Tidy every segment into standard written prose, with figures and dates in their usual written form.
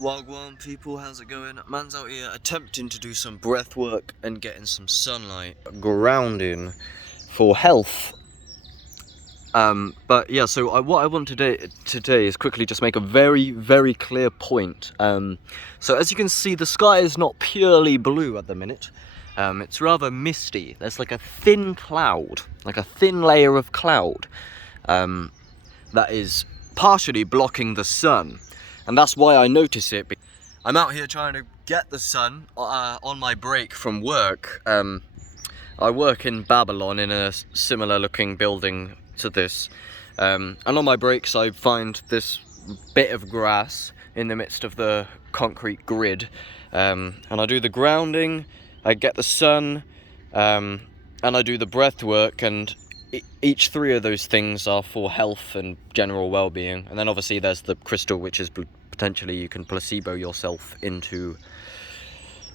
Wagwan people, how's it going? Man's out here attempting to do some breath work and getting some sunlight, grounding for health. But yeah, so what I want today is quickly just make a very clear point. So as you can see, the sky is not purely blue at the minute. It's rather misty. There's like a thin cloud, like a thin layer of cloud, that is partially blocking the sun. And that's why I notice it. I'm out here trying to get the sun on my break from work. I work in Babylon in a similar looking building to this. And on my breaks I find this bit of grass in the midst of the concrete grid. And I do the grounding, I get the sun, and I do the breath work, and each three of those things are for health and general well-being. And then obviously there's the crystal, which is potentially you can placebo yourself into.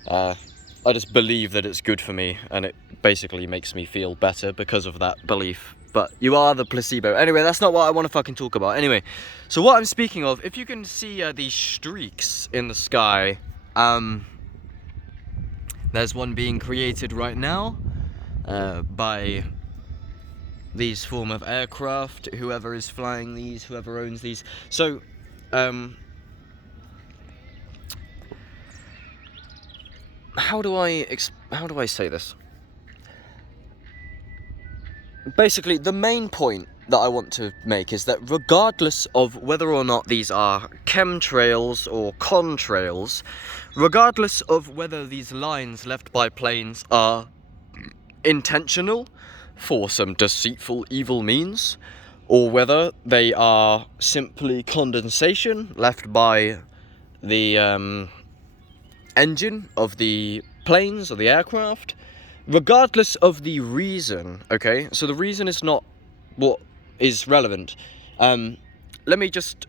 I just believe that it's good for me, and it basically makes me feel better because of that belief. But you are the placebo. Anyway, that's not what I want to fucking talk about. Anyway, so what I'm speaking of, if you can see these streaks in the sky, there's one being created right now by these form of aircraft, whoever is flying these, whoever owns these. So how do I say this? Basically, the main point that I want to make is that regardless of whether or not these are chemtrails or contrails, regardless of whether these lines left by planes are intentional for some deceitful evil means, or whether they are simply condensation left by the engine of the planes or the aircraft, regardless of the reason, okay? So the reason is not what is relevant. Let me just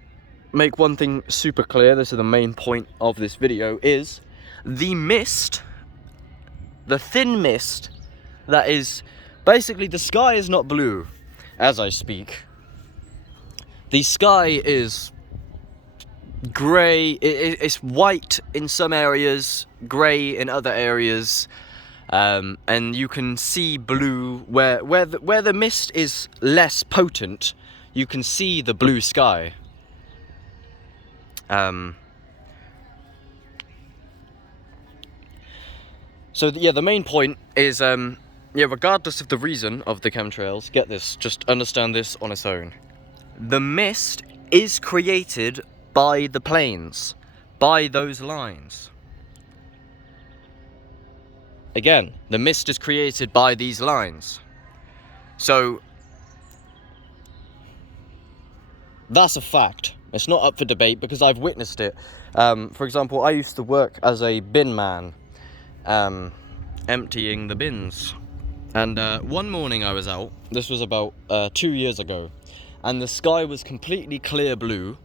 make one thing super clear. This is the main point of this video, is the mist, the thin mist that is basically, the sky is not blue as I speak. The sky is grey. It's white in some areas, grey in other areas, and you can see blue where the mist is less potent. You can see the blue sky. So yeah, the main point is yeah, regardless of the reason of the chemtrails, get this, just understand this on its own. The mist is created by the planes, by those lines. Again, the mist is created by these lines. So that's a fact. It's not up for debate because I've witnessed it. For example, I used to work as a bin man, emptying the bins. And one morning I was out, this was about 2 years ago, and the sky was completely clear blue.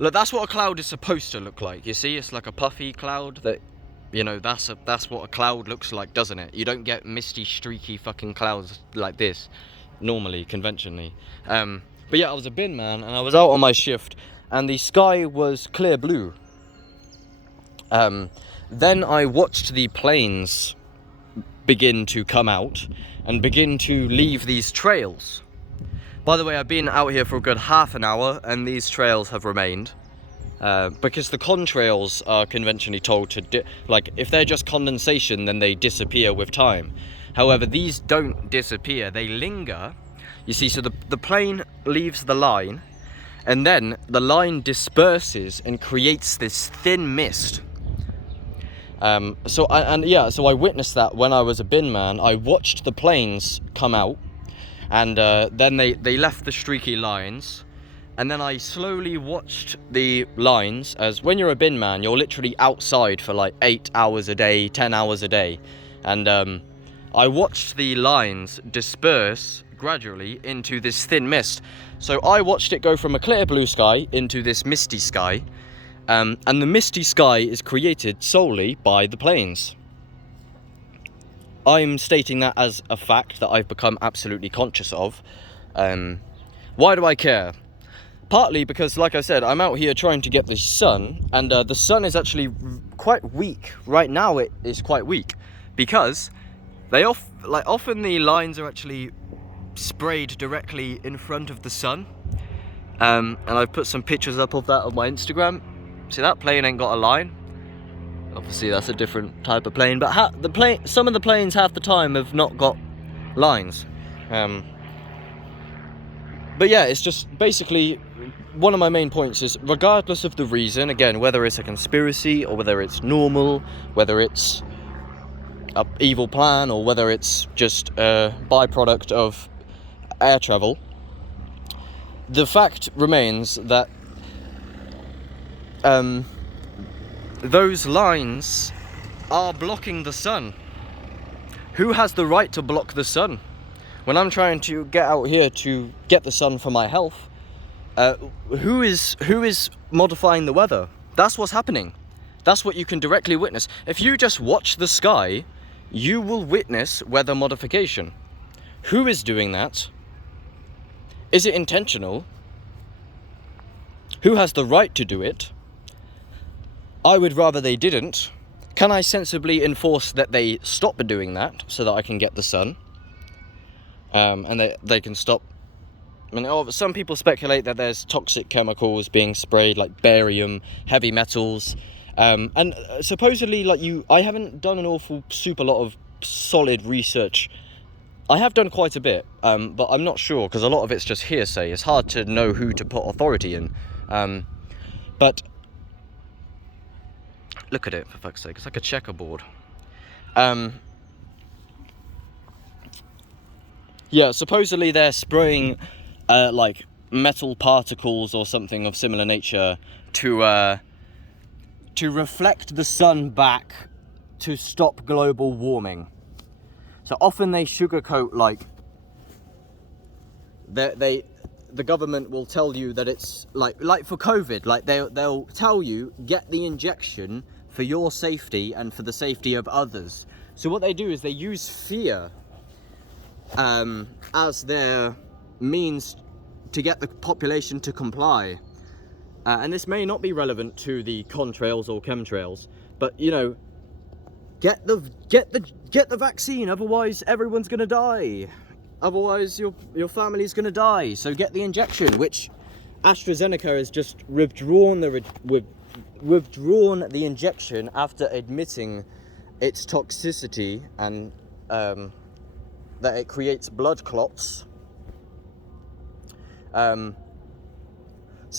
Look, that's what a cloud is supposed to look like, you see? It's like a puffy cloud that, you know, that's what a cloud looks like, doesn't it? You don't get misty, streaky fucking clouds like this, normally, conventionally. But yeah, I was a bin man, and I was out on my shift, and the sky was clear blue. Then I watched the planes begin to come out and begin to leave these trails. By the way, I've been out here for a good half an hour and these trails have remained, because the contrails are conventionally told to like, if they're just condensation, then they disappear with time. However, these don't disappear, they linger. You see, so the plane leaves the line, and then the line disperses and creates this thin mist. So I witnessed that when I was a bin man. I watched the planes come out, and then they left the streaky lines, and then I slowly watched the lines, as when you're a bin man, you're literally outside for like 8 hours a day, 10 hours a day, and I watched the lines disperse gradually into this thin mist. So I watched it go from a clear blue sky into this misty sky. And the misty sky is created solely by the planes. I'm stating that as a fact that I've become absolutely conscious of. Why do I care? partly because, like I said, I'm out here trying to get the sun, and the sun is actually quite weak. Right now it is quite weak, because often the lines are actually sprayed directly in front of the sun. And I've put some pictures up of that on my Instagram. See, that plane ain't got a line. Obviously that's a different type of plane, but some of the planes half the time have not got lines. But yeah, it's just basically, one of my main points is, regardless of the reason, again, whether it's a conspiracy or whether it's normal, whether it's an evil plan or whether it's just a byproduct of air travel, the fact remains that those lines are blocking the sun. Who has the right to block the sun? When I'm trying to get out here to get the sun for my health, who is modifying the weather? That's what's happening. That's what you can directly witness. If you just watch the sky, you will witness weather modification. Who is doing that? Is it intentional? Who has the right to do it? I would rather they didn't. Can I sensibly enforce that they stop doing that so that I can get the sun? And they can stop. I mean, some people speculate that there's toxic chemicals being sprayed, like barium, heavy metals, and supposedly, I haven't done an super lot of solid research. I have done quite a bit, but I'm not sure, because a lot of it's just hearsay. It's hard to know who to put authority in. But look at it, for fuck's sake, it's like a checkerboard. Yeah, supposedly they're spraying like metal particles or something of similar nature to reflect the sun back to stop global warming. So often they sugarcoat, like, the government will tell you that it's like for COVID, like they'll tell you, get the injection for your safety and for the safety of others. So what they do is they use fear as their means to get the population to comply. And this may not be relevant to the contrails or chemtrails, but you know, get the vaccine, otherwise everyone's gonna die. Otherwise your family's gonna die. So get the injection, which AstraZeneca has just withdrawn the injection after admitting its toxicity and that it creates blood clots. So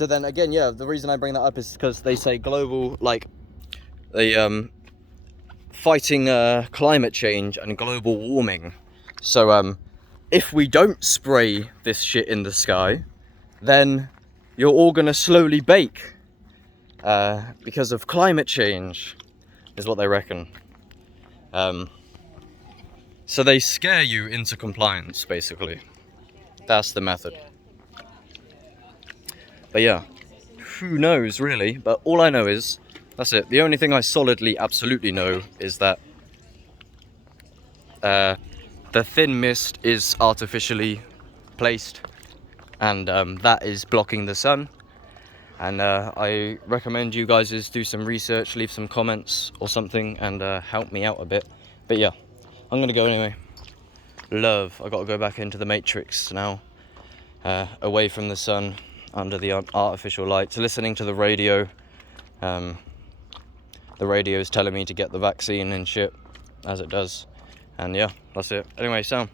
then again, yeah, the reason I bring that up is because they say global, like, fighting climate change and global warming. So if we don't spray this shit in the sky, then you're all gonna slowly bake because of climate change, is what they reckon. So they scare you into compliance, basically. That's the method. But yeah, who knows really, but all I know is, that's it. The only thing I solidly, absolutely know is that the thin mist is artificially placed, and that is blocking the sun. And I recommend you guys do some research, leave some comments or something, and help me out a bit. But yeah, I'm gonna go anyway. Love, I gotta go back into the Matrix now, away from the sun, under the artificial lights, listening to the radio. The radio is telling me to get the vaccine and shit, as it does. And yeah, that's it. Anyway, Sam.